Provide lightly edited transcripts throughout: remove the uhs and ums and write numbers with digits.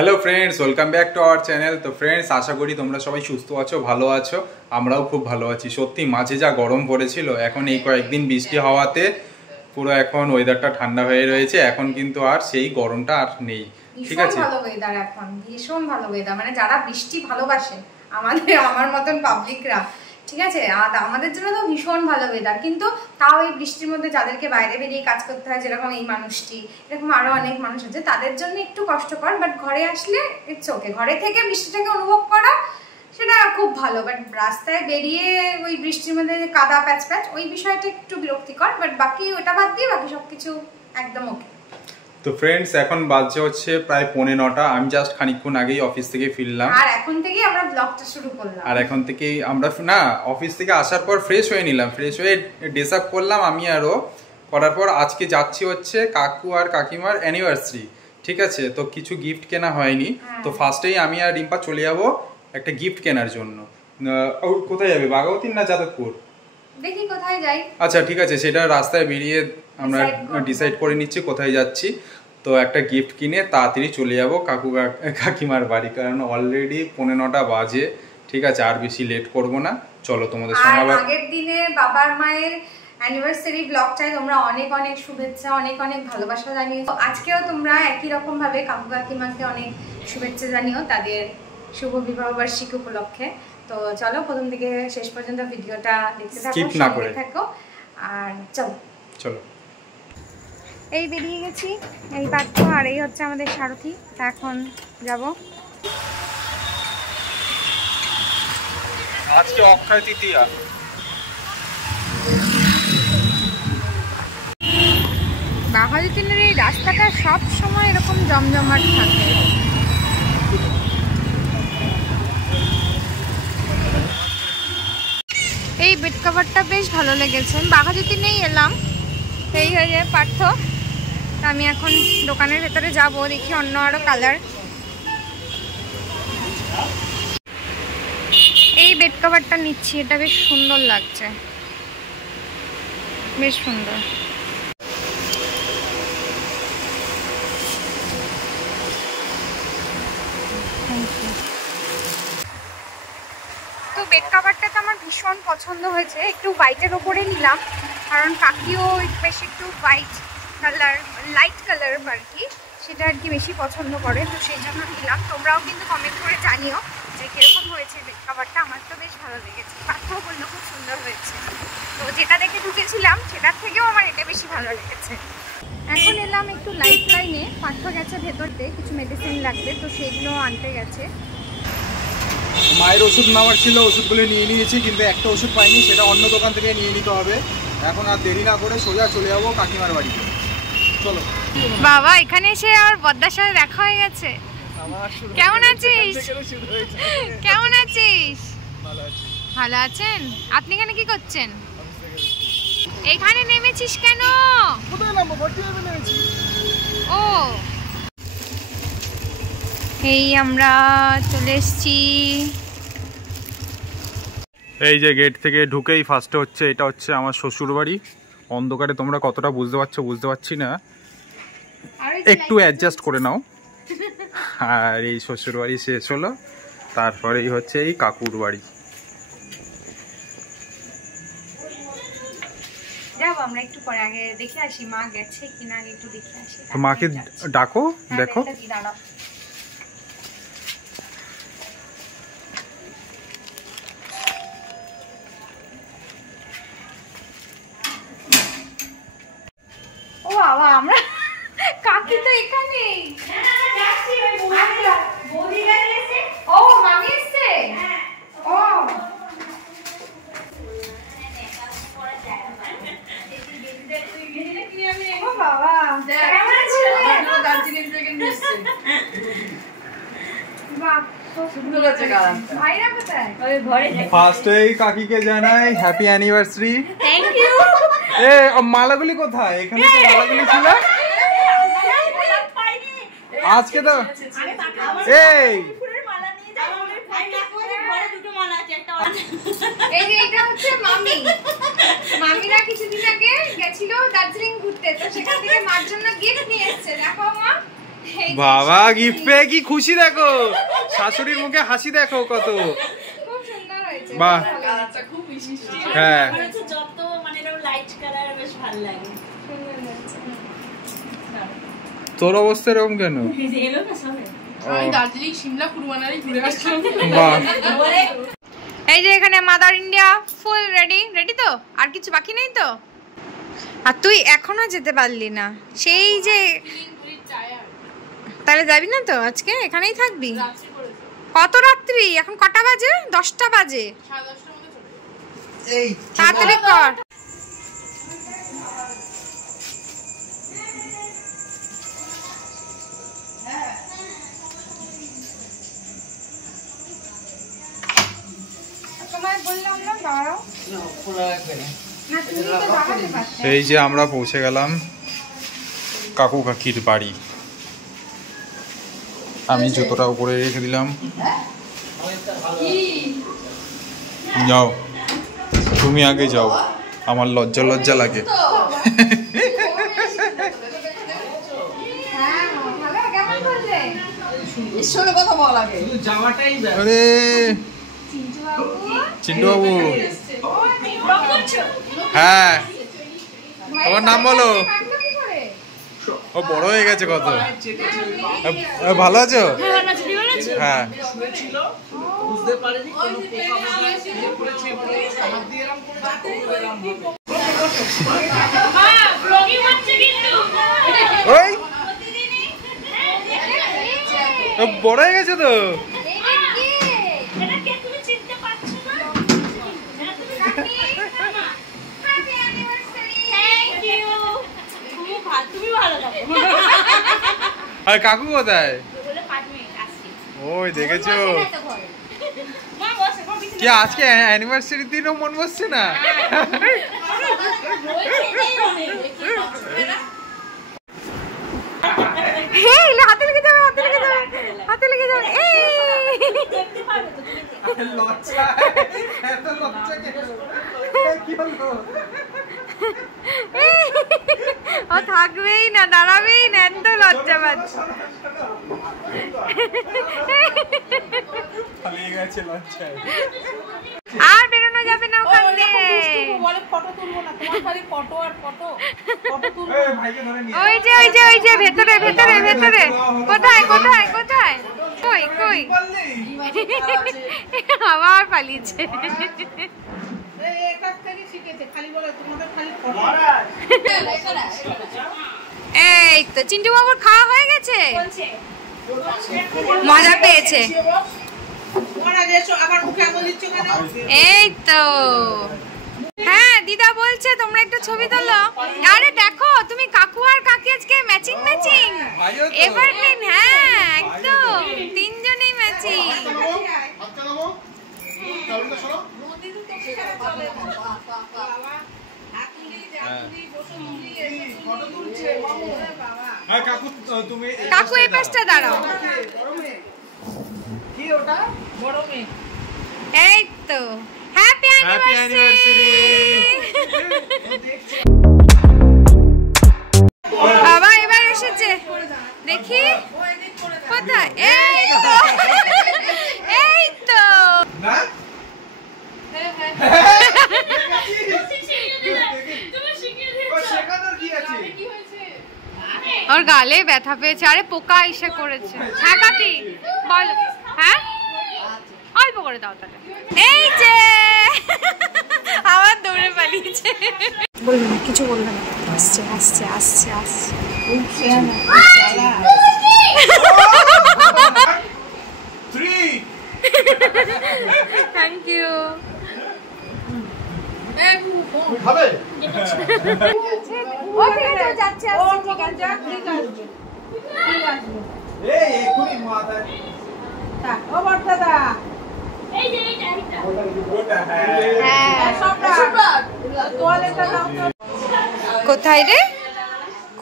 Hello friends, welcome back to our channel. তো friends, আশা করি তোমরা সবাই সুস্থ আছো, ভালো আছো। আমরাও খুব ভালো আছি। সত্যি মাঝে যা গরম পড়েছিল, এখন এই কয়েকদিন বৃষ্টি হওয়াতে পুরো এখন ওয়েদারটা ঠান্ডা হয়ে রয়েছে। এখন কিন্তু আর সেই গরমটা আর নেই। ঠিক আছে, ভালো ওয়েদার, এখন ভীষণ ভালো ওয়েদার। মানে যারা বৃষ্টি ভালোবাসে আমার মতন পাবলিকরা, ঠিক আছে, আর আমাদের জন্য তো ভীষণ ভালো ওয়েদার। কিন্তু তাও এই বৃষ্টির মধ্যে যাদেরকে বাইরে বেরিয়ে কাজ করতে হয়, যেরকম এই মানুষটি, এরকম আরো অনেক মানুষ আছে, তাদের জন্য একটু কষ্টকর। বাট ঘরে আসলে ইটস ওকে। ঘরে থেকে বৃষ্টিটাকে অনুভব করা সেটা খুব ভালো। বাট রাস্তায় বেরিয়ে ওই বৃষ্টির মধ্যে কাদা প্যাচ প্যাচ, ওই বিষয়টা একটু বিরক্তিকর। বাট বাকি ওটা বাদ দিয়ে বাকি সবকিছু একদম ওকে। তো ফ্রেন্ডস, এখন বাজে হচ্ছে প্রায় 9:45। আমি জাস্ট খানিকক্ষণ আগেই অফিস থেকে ফিরলাম, আর এখন থেকেই আমরা ব্লগটা শুরু করলাম। আর এখন থেকেই আমরা না অফিস থেকে আসার পর ফ্রেশ হয়ে নিলাম, ফ্রেশ হয়ে ড্রেস আপ করলাম আমি আরও। করার পর আজকে যাচ্ছি হচ্ছে কাকু আর কাকিমার অ্যানিভার্সারি। ঠিক আছে, তো কিছু গিফট কেনা হয়নি। তো ফার্স্টেই আমি আর রিম্পা চলে যাবো একটা গিফট কেনার জন্য। কোথায় যাবে, বাগাবতী না যাদবপুর? দেখি কোথায় যাই। আচ্ছা ঠিক আছে, সেটা রাস্তায় বেরিয়ে আমরা ডিসাইড করে নিচ্ছি কোথায় যাচ্ছি। তো একটা গিফট কিনে তাড়াতাড়ি চলে যাবো কাকু কাকিমার বাড়ি, কারণ অলরেডি 9:45 বাজে। ঠিক আছে, আর বেশি লেট করব না। চলো তোমাদের সঙ্গে আবার আগের দিনে বাবার মায়ের অ্যানিভার্সারি ব্লগটায় তোমরা অনেক অনেক শুভেচ্ছা, অনেক অনেক ভালোবাসা জানিও। আজকেও তোমরা একই রকম ভাবে কাকু কাকিমাকে অনেক শুভেচ্ছা জানিও তাদের শুভ বিবাহ বার্ষিকী উপলক্ষে। তো চলো প্রথম থেকে শেষ পর্যন্ত ভিডিওটা দেখতে থাকো, সঙ্গে থাকো। আর চলো চলো। এই বেরিয়ে গেছি, এই পার্থ আর এই হচ্ছে আমাদের সারথি। তা এখন যাব। আজকে অক্ষয় তৃতীয়া। বাঘাযতীনের এই রাস্তাটা সব সময় এরকম জমজমাট থাকে। এই বেড কভারটা বেশ ভালো লেগেছে। বাঘাযতীনেই এলাম, এই হয়ে যায় পার্থ। আমি এখন দোকানের ভেতরে যাব, দেখি অন্য আরো কালার। এই বেড কভারটা নিচ্ছি, এটা বেশ সুন্দর লাগছে, বেশ সুন্দর। তো বেড কভারটা তো আমার ভীষণ পছন্দ হয়েছে। একটু হোয়াইটের ওপরে নিলাম, কারণ কাকিও বেশ একটু হোয়াইট কালার, লাইট কালার আর কি, সেটা আর কি বেশি পছন্দ করে। তো সেই জন্য নিলাম। তোমরাও কিন্তু কমেন্ট করে জানিও যে কীরকম হয়েছে বেড কভারটা। আমার তো বেশ ভালো লেগেছে, পাথরও বললো খুব সুন্দর হয়েছে। তো যেটা দেখে ঢুকেছিলাম সেটার থেকেও আমার এটা বেশি ভালো লেগেছে। এখন এলাম একটু লাইফ লাইনে। পার্থ গেছে ভেতরতে, কিছু মেডিসিন লাগবে, তো সেগুলো আনতে গেছে। মায়ের ওষুধ নেওয়ার ছিল, ওষুধগুলো নিয়ে নিয়েছি, কিন্তু একটা ওষুধ পাইনি, সেটা অন্য দোকান থেকে নিয়ে নিতে হবে। এখন আর দেরি না করে সোজা চলে যাবো কাকিমার বাড়িতে। চলো। বাবা, এখানে এসে আর বদ্দার সাথে দেখা হয়ে গেছে। কেমন আছিস? কেমন আছিস? ভালো আছেন? আপনি এখানে কি করছেন? এখানে নেমেছিস কেন? ও, এই আমরা চলে এসেছি। এই যে গেট থেকে ঢুকেই ফার্স্টে হচ্ছে, এটা হচ্ছে আমার শ্বশুর বাড়ি। অন্ধকারে তোমরা কতটা বুঝতে পারছো বুঝতে পারছি না, একটু অ্যাডজাস্ট করে নাও। আর এই শ্বশুর বাড়ি শেষ হলো, তারপরেই হচ্ছে এই কাকুর বাড়ি। যাবো আমরা একটু পরে, আগে দেখে আসি মা গেছে কিনা, আগে একটু দেখে আসি। মাকে ডাকো, দেখো। ও বাবা, আমরা কাকি তো এখানে। ও মামি এসছে। ও বাবা, ফার্স্টেই কাকিকে জানাই হ্যাপি অ্যানিভার্সারি। Thank you. এ মালাগুলি কোথায়? এখানে তো মালাগুলি ছিল আজকে তো। এই এটা হচ্ছে মামি। মামিরা কিছুদিন আগে গেছিল দার্জিলিং ঘুরতে, তো সেখান থেকে মার জন্য গিফট নিয়ে এসেছে। দেখো মা, বাবা গিফট পেয়ে কি খুশি দেখো, শাশুড়ির মুখে হাসি দেখো কত। বাহ হ্যাঁ তোর অবস্থা এরকম কেন? এই যে এখানে mother India full ready. Ready তো? আর কিছু বাকি নেই তো? আর তুই এখনো যেতে পারলি না, সেই যে তাহলে যাবি না তো আজকে? এখানেই থাকবি? কত রাত্রি? এখন কটা বাজে? 10টা বাজে। তাড়াতাড়ি কর। এই যে আমরা পৌঁছে গেলাম কাকু কাকির বাড়ি। আমি জুতোটা উপরে রেখে দিলাম। যাও তুমি আগে যাও, আমার লজ্জা লজ্জা লাগে। আরে চিন্টু বাবু, হ্যাঁ তোমার নাম বলো। ও বড় হয়ে গেছে কত। ভালো আছো? হ্যাঁ বড় হয়ে গেছে তো। আর কাকু কোথায়? ওই দেখেছো কি আজকে অ্যানিভার্সারির দিনও মন বসছে না? হাতে লেগে যাবে, হাতে লেগে যাবে, হাতে লেগে যাবে। ও থাকবেই না, দাঁড়াবেই না, এত লজ্জা পাচ্ছে। আর বেরোনো যাবে না ওখান দিয়ে। ওই যে ওই যে ওই যে ভেতরে ভেতরে ভেতরে। কোথায় কোথায় কোথায়? কই কই? আবার পালিয়েছে। এই তো চিন্টু বাবুর খাওয়া হয়ে গেছে, মজা পেয়েছে। এই তো হ্যাঁ দিদা বলছে তোমরা একটু ছবি তোলো। আরে দেখো তুমি কাকু আর কাকি আজকে ম্যাচিং ম্যাচিং এভারগ্রিন। হ্যাঁ একদম তিনজনেই ম্যাচিং। কাকু এই পাশটা দাঁড়াও। এই তো হ্যাপি অ্যানিভার্সারি। বাবা এবার এসেছে, দেখি কোথায়। এই তো এই তো ওর গালে ব্যথা পেয়েছে। আরে পোকা এসে করেছে। হ্যাঁ কাকি বল। হ্যাঁ অল্প করে দাও তাহলে। এই যে আবার দৌড়ে পালিয়েছে। বলবে না, কিছু বলবে না। আসছে আসছে আসছে আসছে। Thank you. কোথায় রে?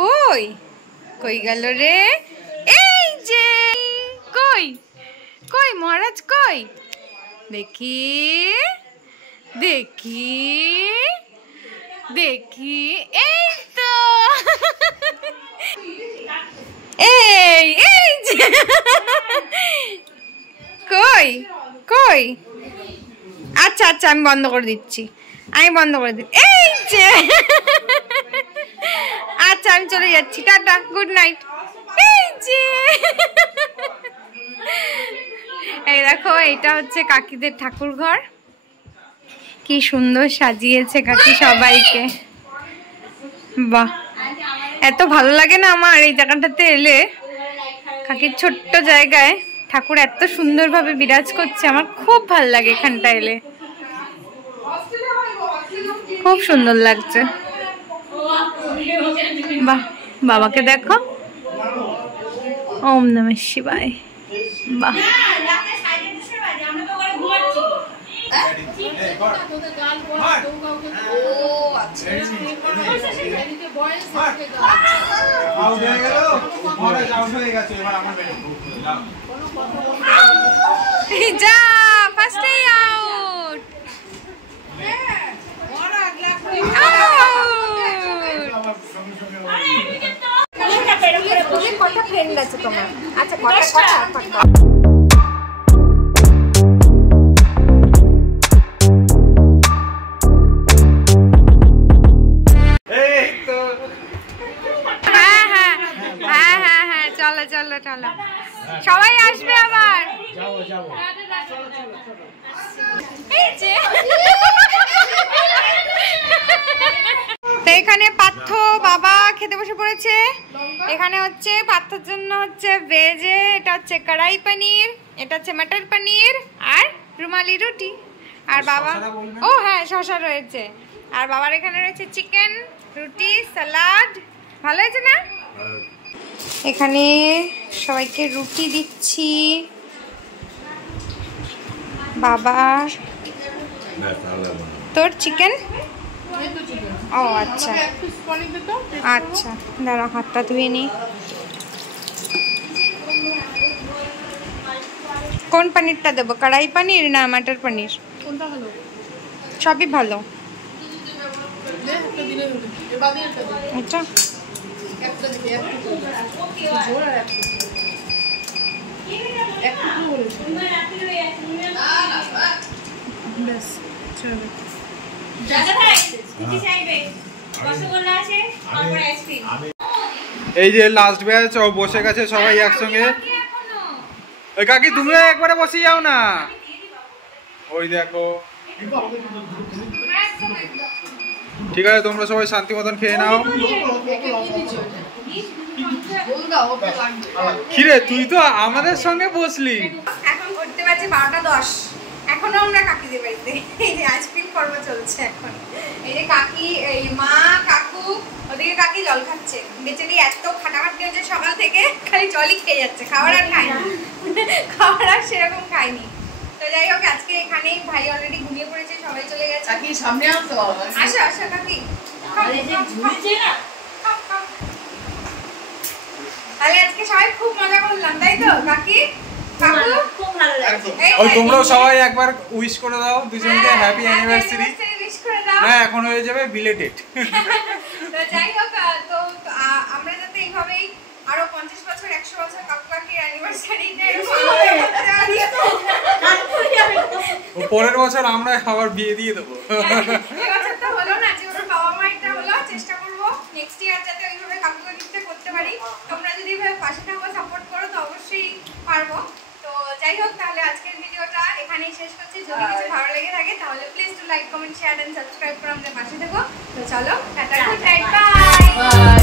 কই কই গেল রে? এই যে কই কই মহারাজ কই? দেখি দেখি দেখি। এই তো এই কই কই, আচ্ছা আচ্ছা আমি বন্ধ করে দিচ্ছি, এই যে আচ্ছা আমি চলে যাচ্ছি, টাটা, গুড নাইট। এই যে এই দেখো, এইটা হচ্ছে কাকিদের ঠাকুর ঘর, কি সুন্দর সাজিয়েছে কাকি সবাইকে। বাহ, এত ভালো লাগে না আমার এই জায়গাটাতে এলে, কাকির ছোট্ট জায়গায় ঠাকুর এত সুন্দরভাবে বিরাজ করছে, আমার খুব ভালো লাগে এখানটা এলে, খুব সুন্দর লাগছে। বাহ, বাবাকে দেখো, ওম নমঃ শিবায়। বাহ, যা ফার্স্ট আউট, কটা ফ্রেন্ড আছে তোমার? আচ্ছা কটা চলো চলো, সবাই আসবে আবার। তো এখানে পার্থ বাবা খেতে বসে পড়েছে। এখানে হচ্ছে পার্থর জন্য হচ্ছে ভেজে, এটা হচ্ছে কড়াই পনির, এটা হচ্ছে মটর পনির আর রুমালি রুটি। আর বাবা, ও হ্যাঁ শসা রয়েছে। আর বাবার এখানে রয়েছে চিকেন, রুটি, সালাড। ভালো হয়েছে না? এখানে সবাইকে রুটি দিচ্ছি। বাবা তোর চিকেন? ও আচ্ছা আচ্ছা, দাঁড়া হাতটা ধুয়ে নি। কোন পনিরটা দেবো, কড়াই পনির না মটর পনির? সবই ভালো। আচ্ছা এই যে লাস্ট ব্যাচ বসে গেছে সবাই একসঙ্গে। ওই কাকি তুমিও একবারে বসে যাও না, ওই দেখো। ঠিক আছে, তোমরা সবাই শান্তি মতন খেয়ে নাও। কিরে তুই তো আমাদের সঙ্গে বসলি। এখন ঘুরতে পারছি 12:10, এখনো আমরা কাকিদের বাড়িতে। এই যে আইসক্রিম পর্ব চলছে এখন। এই যে কাকি, এই মা, কাকু, ওদিকে কাকি জল খাচ্ছে। বেচারি এত খাটাখাটি হয়েছে সকাল থেকে, খালি জলই খেয়ে যাচ্ছে, খাবার আর খায়নি, খাবার আর সেরকম খায়নি। তো যাই হোক, আজকে এখানেই ভাই অলরেডি ঘুমিয়ে পড়েছে, সবাই চলে গেছে। কাকি সামনে আসো, আসো আসো কাকি, তাহলে আজকে সবাই খুব মজা করলাম, তাই তো কাকি? খুব ভালো লাগছে। ওই তোমরাও সবাই একবার উইশ করে দাও দুজনকে, হ্যাপি অ্যানিভার্সারি। উইশ করে দাও। না এখন হয়ে যাবে বিলেটেড। তো যাই হোক, তো আমরা যাতে এইভাবেই আরো 50 বছর 100 বছর কাকু কাকির অ্যানিভার্সারিতে পরের বছর আমরা আবার বিয়ে দিয়ে দেবো। এবছর তো হলো না, যে ওর বাবা মায়েরটা হলো, চেষ্টা করবো নেক্সট ইয়ার যাতে ওইভাবে কাকু কাকিরটা করতে পারি। তোমরা যদি এভাবে পাশে থাকো, সাপোর্ট করো, তো অবশ্যই পারবো। তো যাই হোক, তাহলে আজকের ভিডিওটা এখানেই শেষ করছি। যদি কিছু ভালো লেগে থাকে তাহলে please do like, comment, share and subscribe করে আমাদের পাশে থেকো। তো চলো, টাটা, গুড নাইট, বাই।